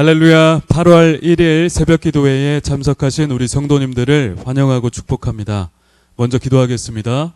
할렐루야. 8월 1일 새벽 기도회에 참석하신 우리 성도님들을 환영하고 축복합니다. 먼저 기도하겠습니다.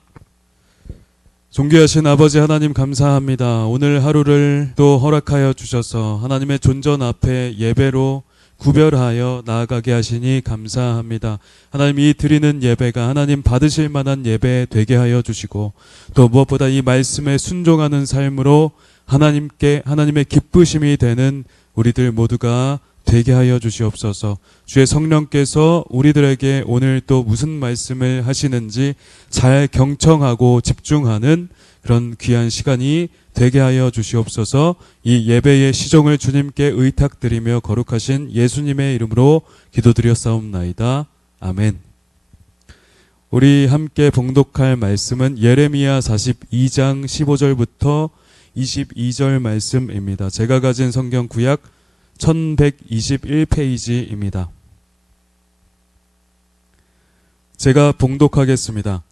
존귀하신 아버지 하나님 감사합니다. 오늘 하루를 또 허락하여 주셔서 하나님의 존전 앞에 예배로 구별하여 나아가게 하시니 감사합니다. 하나님, 이 드리는 예배가 하나님 받으실 만한 예배 되게 하여 주시고, 또 무엇보다 이 말씀에 순종하는 삶으로 하나님의 기쁘심이 되는 우리들 모두가 되게 하여 주시옵소서. 주의 성령께서 우리들에게 오늘 또 무슨 말씀을 하시는지 잘 경청하고 집중하는 그런 귀한 시간이 되게 하여 주시옵소서. 이 예배의 시종을 주님께 의탁드리며 거룩하신 예수님의 이름으로 기도드렸사옵나이다. 아멘. 우리 함께 봉독할 말씀은 예레미야 42장 15절부터 22절 말씀입니다. 제가 가진 성경 구약 1121페이지입니다. 제가 봉독하겠습니다.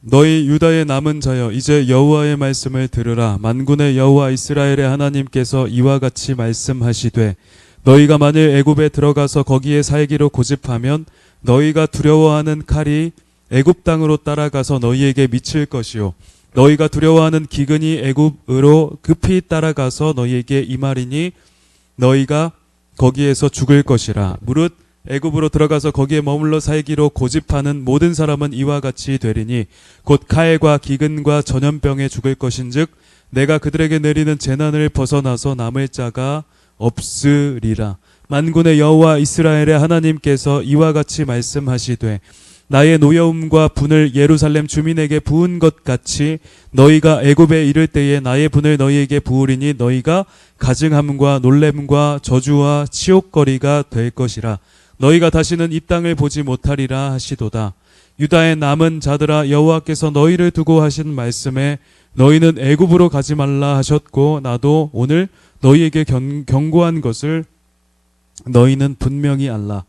너희 유다의 남은 자여, 이제 여호와의 말씀을 들으라. 만군의 여호와 이스라엘의 하나님께서 이와 같이 말씀하시되, 너희가 만일 애굽에 들어가서 거기에 살기로 고집하면 너희가 두려워하는 칼이 애굽 땅으로 따라가서 너희에게 미칠 것이요, 너희가 두려워하는 기근이 애굽으로 급히 따라가서 너희에게 임하리니 너희가 거기에서 죽을 것이라. 무릇 애굽으로 들어가서 거기에 머물러 살기로 고집하는 모든 사람은 이와 같이 되리니 곧 칼과 기근과 전염병에 죽을 것인즉 내가 그들에게 내리는 재난을 벗어나서 남을 자가 없으리라. 만군의 여호와 이스라엘의 하나님께서 이와 같이 말씀하시되, 나의 노여움과 분을 예루살렘 주민에게 부은 것 같이 너희가 애굽에 이를 때에 나의 분을 너희에게 부으리니 너희가 가증함과 놀램과 저주와 치욕거리가 될 것이라. 너희가 다시는 이 땅을 보지 못하리라 하시도다. 유다의 남은 자들아, 여호와께서 너희를 두고 하신 말씀에 너희는 애굽으로 가지 말라 하셨고, 나도 오늘 너희에게 경고한 것을 너희는 분명히 알라.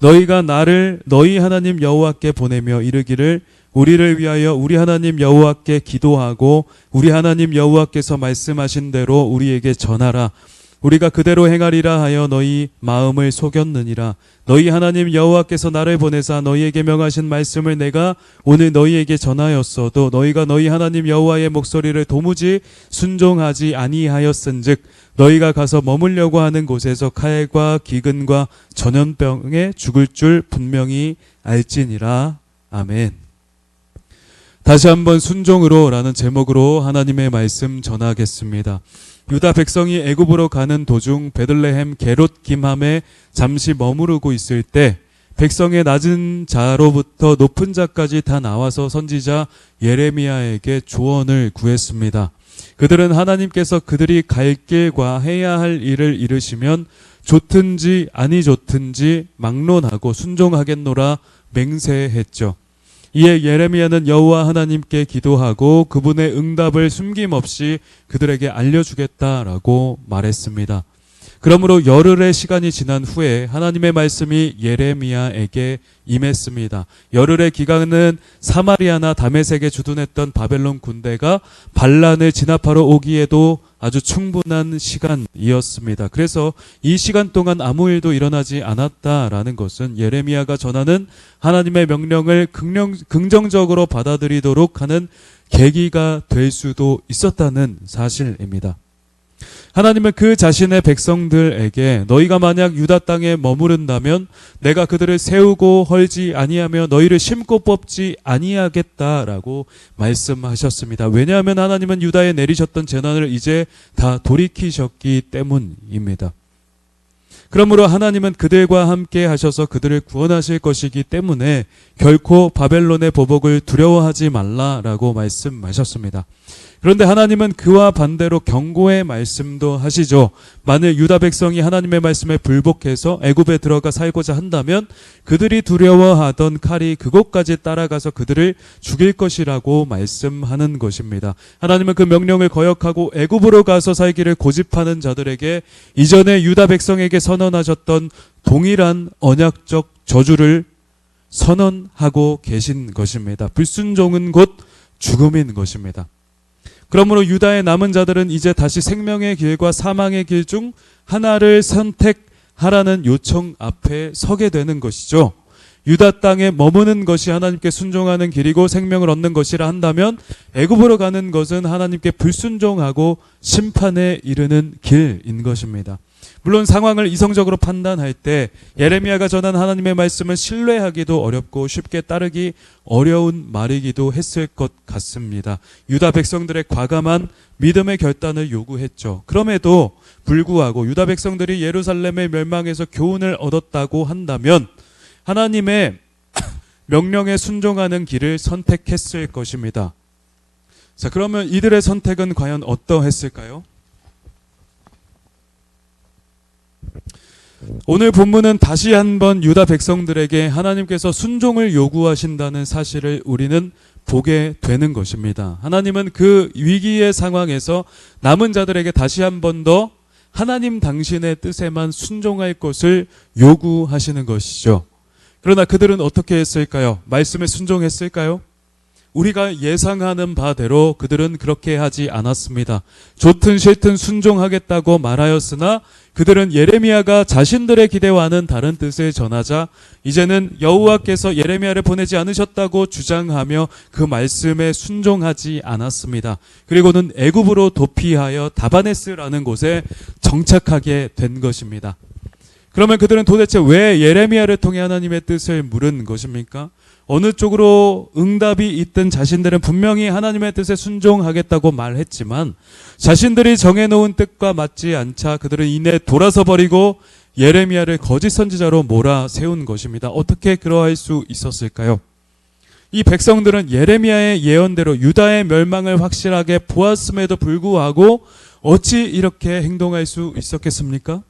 너희가 나를 너희 하나님 여호와께 보내며 이르기를, 우리를 위하여 우리 하나님 여호와께 기도하고 우리 하나님 여호와께서 말씀하신 대로 우리에게 전하라. 우리가 그대로 행하리라 하여 너희 마음을 속였느니라. 너희 하나님 여호와께서 나를 보내사 너희에게 명하신 말씀을 내가 오늘 너희에게 전하였어도 너희가 너희 하나님 여호와의 목소리를 도무지 순종하지 아니하였은즉 너희가 가서 머물려고 하는 곳에서 칼과 기근과 전염병에 죽을 줄 분명히 알지니라. 아멘. 다시 한번 순종으로 라는 제목으로 하나님의 말씀 전하겠습니다. 유다 백성이 애굽으로 가는 도중 베들레헴 게롯 김함에 잠시 머무르고 있을 때 백성의 낮은 자로부터 높은 자까지 다 나와서 선지자 예레미야에게 조언을 구했습니다. 그들은 하나님께서 그들이 갈 길과 해야 할 일을 이르시면 좋든지 아니 좋든지 막론하고 순종하겠노라 맹세했죠. 이에 예레미야는 여호와 하나님께 기도하고 그분의 응답을 숨김없이 그들에게 알려주겠다라고 말했습니다. 그러므로 열흘의 시간이 지난 후에 하나님의 말씀이 예레미야에게 임했습니다. 열흘의 기간은 사마리아나 다메섹에 주둔했던 바벨론 군대가 반란을 진압하러 오기에도 아주 충분한 시간이었습니다. 그래서 이 시간 동안 아무 일도 일어나지 않았다라는 것은 예레미야가 전하는 하나님의 명령을 긍정적으로 받아들이도록 하는 계기가 될 수도 있었다는 사실입니다. 하나님은 그 자신의 백성들에게 너희가 만약 유다 땅에 머무른다면 내가 그들을 세우고 헐지 아니하며 너희를 심고 뽑지 아니하겠다라고 말씀하셨습니다. 왜냐하면 하나님은 유다에 내리셨던 재난을 이제 다 돌이키셨기 때문입니다. 그러므로 하나님은 그들과 함께 하셔서 그들을 구원하실 것이기 때문에 결코 바벨론의 보복을 두려워하지 말라라고 말씀하셨습니다. 그런데 하나님은 그와 반대로 경고의 말씀도 하시죠. 만일 유다 백성이 하나님의 말씀에 불복해서 애굽에 들어가 살고자 한다면 그들이 두려워하던 칼이 그곳까지 따라가서 그들을 죽일 것이라고 말씀하는 것입니다. 하나님은 그 명령을 거역하고 애굽으로 가서 살기를 고집하는 자들에게 이전에 유다 백성에게 선언하셨던 동일한 언약적 저주를 선언하고 계신 것입니다. 불순종은 곧 죽음인 것입니다. 그러므로 유다의 남은 자들은 이제 다시 생명의 길과 사망의 길 중 하나를 선택하라는 요청 앞에 서게 되는 것이죠. 유다 땅에 머무는 것이 하나님께 순종하는 길이고 생명을 얻는 것이라 한다면 애굽으로 가는 것은 하나님께 불순종하고 심판에 이르는 길인 것입니다. 물론 상황을 이성적으로 판단할 때 예레미야가 전한 하나님의 말씀은 신뢰하기도 어렵고 쉽게 따르기 어려운 말이기도 했을 것 같습니다. 유다 백성들의 과감한 믿음의 결단을 요구했죠. 그럼에도 불구하고 유다 백성들이 예루살렘의 멸망에서 교훈을 얻었다고 한다면 하나님의 명령에 순종하는 길을 선택했을 것입니다. 자, 그러면 이들의 선택은 과연 어떠했을까요? 오늘 본문은 다시 한번 유다 백성들에게 하나님께서 순종을 요구하신다는 사실을 우리는 보게 되는 것입니다. 하나님은 그 위기의 상황에서 남은 자들에게 다시 한 번 더 하나님 당신의 뜻에만 순종할 것을 요구하시는 것이죠. 그러나 그들은 어떻게 했을까요? 말씀에 순종했을까요? 우리가 예상하는 바대로 그들은 그렇게 하지 않았습니다. 좋든 싫든 순종하겠다고 말하였으나 그들은 예레미야가 자신들의 기대와는 다른 뜻을 전하자 이제는 여호와께서 예레미야를 보내지 않으셨다고 주장하며 그 말씀에 순종하지 않았습니다. 그리고는 애굽으로 도피하여 다바네스라는 곳에 정착하게 된 것입니다. 그러면 그들은 도대체 왜 예레미야를 통해 하나님의 뜻을 물은 것입니까? 어느 쪽으로 응답이 있든 자신들은 분명히 하나님의 뜻에 순종하겠다고 말했지만 자신들이 정해놓은 뜻과 맞지 않자 그들은 이내 돌아서 버리고 예레미야를 거짓 선지자로 몰아세운 것입니다. 어떻게 그러할 수 있었을까요? 이 백성들은 예레미야의 예언대로 유다의 멸망을 확실하게 보았음에도 불구하고 어찌 이렇게 행동할 수 있었겠습니까?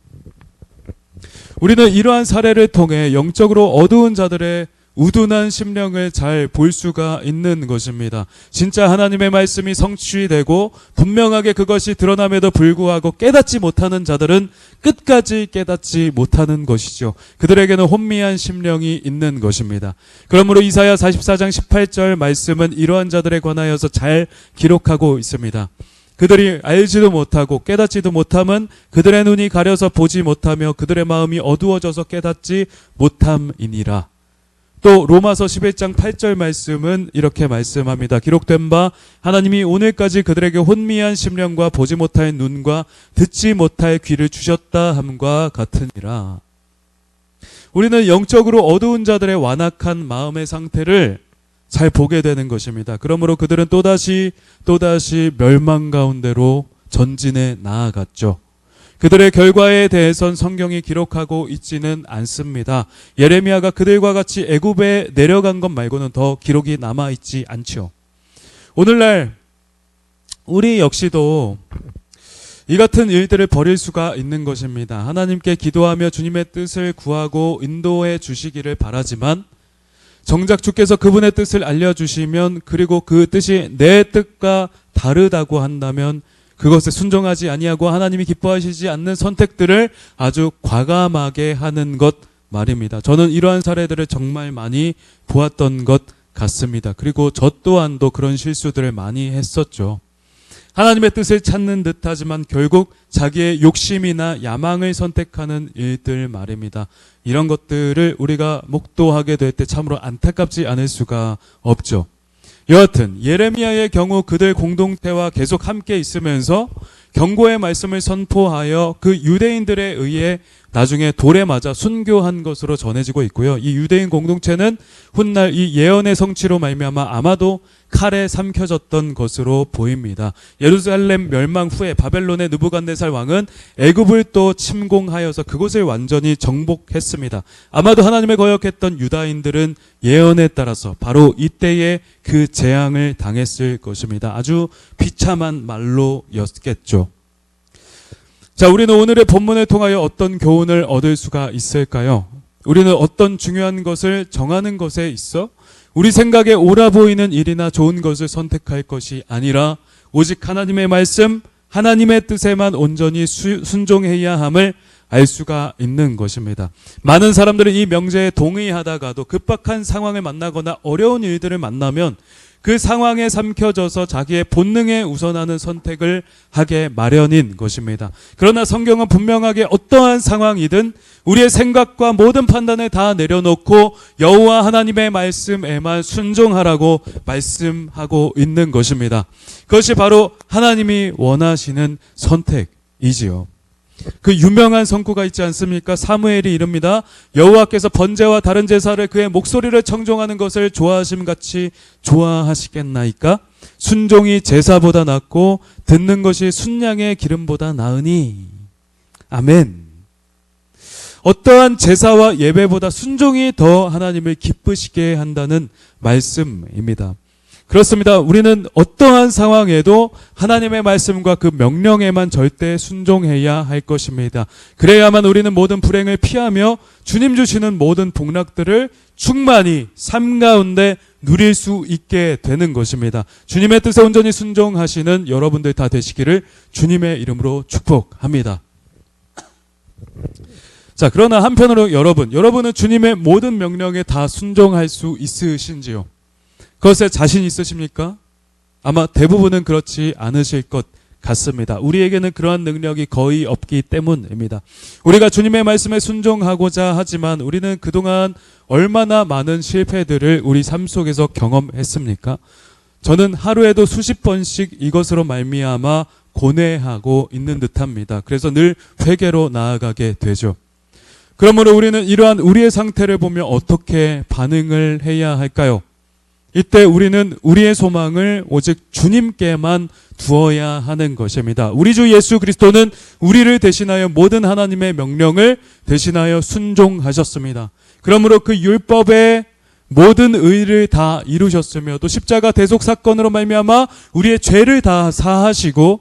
우리는 이러한 사례를 통해 영적으로 어두운 자들의 우둔한 심령을 잘 볼 수가 있는 것입니다. 진짜 하나님의 말씀이 성취되고 분명하게 그것이 드러남에도 불구하고 깨닫지 못하는 자들은 끝까지 깨닫지 못하는 것이죠. 그들에게는 혼미한 심령이 있는 것입니다. 그러므로 이사야 44장 18절 말씀은 이러한 자들에 관하여서 잘 기록하고 있습니다. 그들이 알지도 못하고 깨닫지도 못함은 그들의 눈이 가려서 보지 못하며 그들의 마음이 어두워져서 깨닫지 못함이니라. 또 로마서 11장 8절 말씀은 이렇게 말씀합니다. 기록된 바 하나님이 오늘까지 그들에게 혼미한 심령과 보지 못할 눈과 듣지 못할 귀를 주셨다 함과 같으니라. 우리는 영적으로 어두운 자들의 완악한 마음의 상태를 잘 보게 되는 것입니다. 그러므로 그들은 또다시 멸망 가운데로 전진해 나아갔죠. 그들의 결과에 대해선 성경이 기록하고 있지는 않습니다. 예레미야가 그들과 같이 애굽에 내려간 것 말고는 더 기록이 남아있지 않죠. 오늘날 우리 역시도 이 같은 일들을 벌일 수가 있는 것입니다. 하나님께 기도하며 주님의 뜻을 구하고 인도해 주시기를 바라지만 정작 주께서 그분의 뜻을 알려주시면 그리고 그 뜻이 내 뜻과 다르다고 한다면 그것에 순종하지 아니하고 하나님이 기뻐하시지 않는 선택들을 아주 과감하게 하는 것 말입니다. 저는 이러한 사례들을 정말 많이 보았던 것 같습니다. 그리고 저 또한도 그런 실수들을 많이 했었죠. 하나님의 뜻을 찾는 듯하지만 결국 자기의 욕심이나 야망을 선택하는 일들 말입니다. 이런 것들을 우리가 목도하게 될 때 참으로 안타깝지 않을 수가 없죠. 여하튼 예레미야의 경우 그들 공동체와 계속 함께 있으면서 경고의 말씀을 선포하여 그 유대인들에 의해 나중에 돌에 맞아 순교한 것으로 전해지고 있고요. 이 유대인 공동체는 훗날 이 예언의 성취로 말미암아 아마도 칼에 삼켜졌던 것으로 보입니다. 예루살렘 멸망 후에 바벨론의 느부갓네살 왕은 애굽을 또 침공하여서 그곳을 완전히 정복했습니다. 아마도 하나님을 거역했던 유다인들은 예언에 따라서 바로 이때에 그 재앙을 당했을 것입니다. 아주 비참한 말로였겠죠. 자, 우리는 오늘의 본문을 통하여 어떤 교훈을 얻을 수가 있을까요? 우리는 어떤 중요한 것을 정하는 것에 있어 우리 생각에 옳아 보이는 일이나 좋은 것을 선택할 것이 아니라 오직 하나님의 말씀, 하나님의 뜻에만 온전히 순종해야 함을 알 수가 있는 것입니다. 많은 사람들은 이 명제에 동의하다가도 급박한 상황을 만나거나 어려운 일들을 만나면 그 상황에 삼켜져서 자기의 본능에 우선하는 선택을 하게 마련인 것입니다. 그러나 성경은 분명하게 어떠한 상황이든 우리의 생각과 모든 판단을 다 내려놓고 여호와 하나님의 말씀에만 순종하라고 말씀하고 있는 것입니다. 그것이 바로 하나님이 원하시는 선택이지요. 그 유명한 성구가 있지 않습니까? 사무엘이 이릅니다. 여호와께서 번제와 다른 제사를 그의 목소리를 청종하는 것을 좋아하심같이 좋아하시겠나이까? 순종이 제사보다 낫고 듣는 것이 순양의 기름보다 나으니. 아멘. 어떠한 제사와 예배보다 순종이 더 하나님을 기쁘시게 한다는 말씀입니다. 그렇습니다. 우리는 어떠한 상황에도 하나님의 말씀과 그 명령에만 절대 순종해야 할 것입니다. 그래야만 우리는 모든 불행을 피하며 주님 주시는 모든 복락들을 충만히 삶 가운데 누릴 수 있게 되는 것입니다. 주님의 뜻에 온전히 순종하시는 여러분들 다 되시기를 주님의 이름으로 축복합니다. 자, 그러나 한편으로 여러분은 주님의 모든 명령에 다 순종할 수 있으신지요? 그것에 자신 있으십니까? 아마 대부분은 그렇지 않으실 것 같습니다. 우리에게는 그러한 능력이 거의 없기 때문입니다. 우리가 주님의 말씀에 순종하고자 하지만 우리는 그동안 얼마나 많은 실패들을 우리 삶 속에서 경험했습니까? 저는 하루에도 수십 번씩 이것으로 말미암아 고뇌하고 있는 듯합니다. 그래서 늘 회개로 나아가게 되죠. 그러므로 우리는 이러한 우리의 상태를 보며 어떻게 반응을 해야 할까요? 이때 우리는 우리의 소망을 오직 주님께만 두어야 하는 것입니다. 우리 주 예수 그리스도는 우리를 대신하여 모든 하나님의 명령을 대신하여 순종하셨습니다. 그러므로 그 율법의 모든 의를 다 이루셨으며 또 십자가 대속 사건으로 말미암아 우리의 죄를 다 사하시고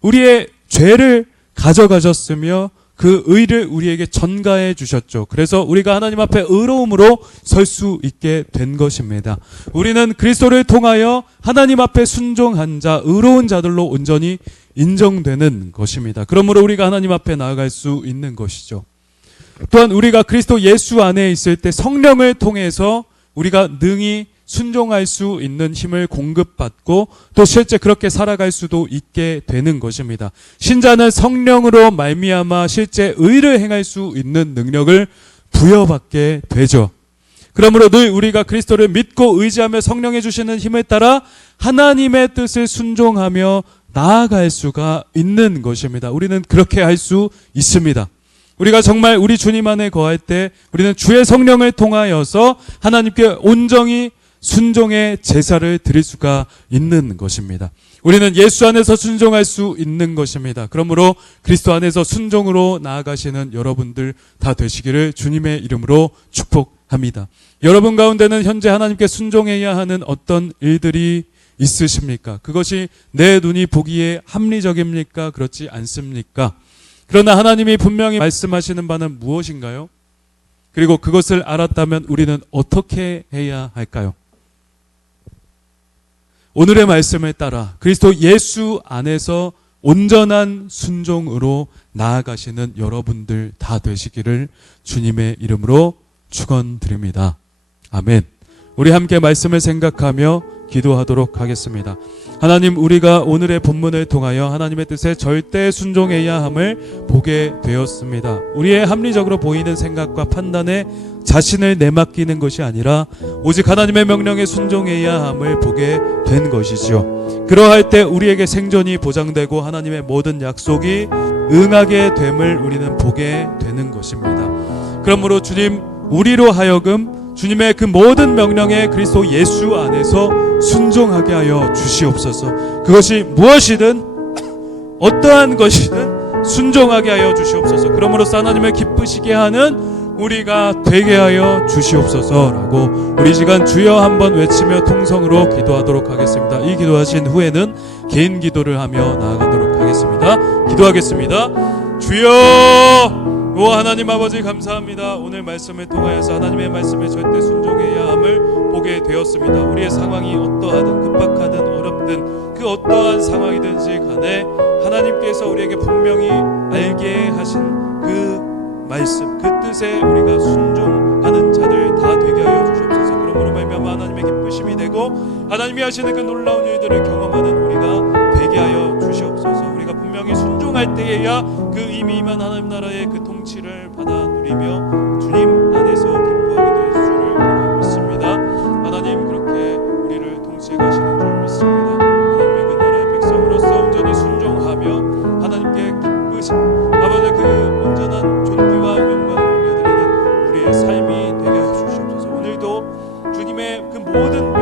우리의 죄를 가져가셨으며 그 의를 우리에게 전가해 주셨죠. 그래서 우리가 하나님 앞에 의로움으로 설 수 있게 된 것입니다. 우리는 그리스도를 통하여 하나님 앞에 순종한 자, 의로운 자들로 온전히 인정되는 것입니다. 그러므로 우리가 하나님 앞에 나아갈 수 있는 것이죠. 또한 우리가 그리스도 예수 안에 있을 때 성령을 통해서 우리가 능히 순종할 수 있는 힘을 공급받고 또 실제 그렇게 살아갈 수도 있게 되는 것입니다. 신자는 성령으로 말미암아 실제 의를 행할 수 있는 능력을 부여받게 되죠. 그러므로 늘 우리가 그리스도를 믿고 의지하며 성령이 주시는 힘을 따라 하나님의 뜻을 순종하며 나아갈 수가 있는 것입니다. 우리는 그렇게 할 수 있습니다. 우리가 정말 우리 주님 안에 거할 때 우리는 주의 성령을 통하여서 하나님께 온전히 순종의 제사를 드릴 수가 있는 것입니다. 우리는 예수 안에서 순종할 수 있는 것입니다. 그러므로 그리스도 안에서 순종으로 나아가시는 여러분들 다 되시기를 주님의 이름으로 축복합니다. 여러분 가운데는 현재 하나님께 순종해야 하는 어떤 일들이 있으십니까? 그것이 내 눈이 보기에 합리적입니까? 그렇지 않습니까? 그러나 하나님이 분명히 말씀하시는 바는 무엇인가요? 그리고 그것을 알았다면 우리는 어떻게 해야 할까요? 오늘의 말씀을 따라 그리스도 예수 안에서 온전한 순종으로 나아가시는 여러분들 다 되시기를 주님의 이름으로 축원드립니다. 아멘. 우리 함께 말씀을 생각하며 기도하도록 하겠습니다. 하나님, 우리가 오늘의 본문을 통하여 하나님의 뜻에 절대 순종해야 함을 보게 되었습니다. 우리의 합리적으로 보이는 생각과 판단에 자신을 내맡기는 것이 아니라 오직 하나님의 명령에 순종해야 함을 보게 된 것이지요. 그러할 때 우리에게 생존이 보장되고 하나님의 모든 약속이 응하게 됨을 우리는 보게 되는 것입니다. 그러므로 주님, 우리로 하여금 주님의 그 모든 명령에 그리스도 예수 안에서 순종하게 하여 주시옵소서. 그것이 무엇이든 어떠한 것이든 순종하게 하여 주시옵소서. 그러므로써 하나님을 기쁘시게 하는 우리가 되게 하여 주시옵소서라고 우리 시간 주여 한번 외치며 통성으로 기도하도록 하겠습니다. 이 기도하신 후에는 개인 기도를 하며 나아가도록 하겠습니다. 기도하겠습니다. 주여, 오 하나님 아버지, 감사합니다. 오늘 말씀을 통하여서 하나님의 말씀에 절대 순종해야 함을 보게 되었습니다. 우리의 상황이 어떠하든 급박하든 어렵든 그 어떠한 상황이든지 간에 하나님께서 우리에게 분명히 알게 하신 그 말씀, 그 뜻에 우리가 순종하는 자들 다 되게 하여 주시옵소서. 그러므로 말미암아 하나님의 기쁘신 중심이 되고 하나님이 하시는 그 놀라운 일들을 경험하는 우리가 되게 하여 주시옵소서. 우리가 분명히 순종할 때에야 그 이미 임한 하나님 나라의 그 통치를 받아 누리며 주님 안에서 기뻐하게 될 줄을 우리가 믿습니다. 하나님 그렇게 우리를 통치해 가시는 줄 믿습니다. 하나님의 그 나라의 백성으로서 온전히 순종하며 하나님께 기쁘신 아버지의 그 온전한 존귀와 영광을 올려드리는 우리의 삶이 되게 하여 주시옵소서. 오늘도 주님의 그 모든